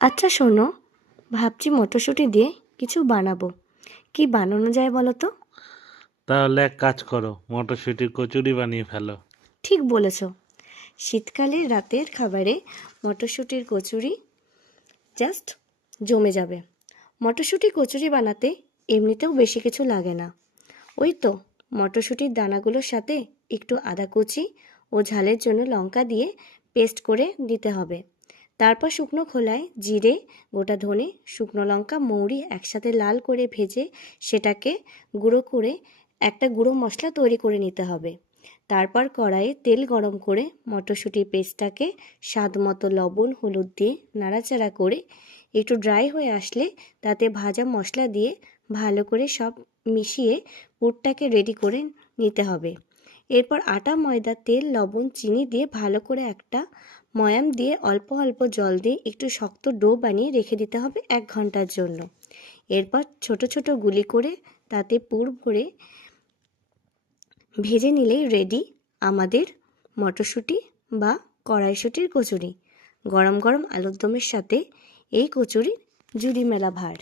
আচ্ছা শোনো, ভাবছি মটরশুঁটি দিয়ে কিছু বানাবো। কি বানানো যায় বলো তো? তাহলে এক কাজ করো, মটরশুঁটির কচুরি বানিয়ে ফেলো। ঠিক বলেছ। শীতকালে রাতের খাবারে মটরশুঁটির কচুরি জাস্ট জমে যাবে। মটরশুঁটি কচুরি বানাতে এমনিতেও বেশি কিছু লাগে না। ওই তো, মটরশুঁটির দানাগুলোর সাথে একটু আদা কুচি ও ঝালের জন্য লঙ্কা দিয়ে পেস্ট করে দিতে হবে। তারপর শুকনো খোলায় জিরে, গোটা ধনে, শুকনো লঙ্কা, মৌরি একসাথে লাল করে ভেজে সেটাকে গুঁড়ো করে একটা গুঁড়ো মশলা তৈরি করে নিতে হবে। তারপর কড়াইয়ে তেল গরম করে মটরশুঁটির পেস্টটাকে স্বাদ মতো লবণ হলুদ দিয়ে নাড়াচাড়া করে একটু ড্রাই হয়ে আসলে তাতে ভাজা মশলা দিয়ে ভালো করে সব মিশিয়ে পুরটাকে রেডি করে নিতে হবে। এরপর আটা ময়দা তেল লবণ চিনি দিয়ে ভালো করে একটা ময়াম দিয়ে অল্প অল্প জল দিয়ে একটু শক্ত ডো বানিয়ে রেখে দিতে হবে 1 ঘন্টার জন্য। এরপর ছোট ছোট গুলি করে তাতে পুর ভরে ভেজে নিলেই রেডি আমাদের মটরশুঁটি বা কড়াইশুঁটির কচুরি। গরম গরম আলুর দমের সাথে এই কচুরির জুড়ি মেলা ভার।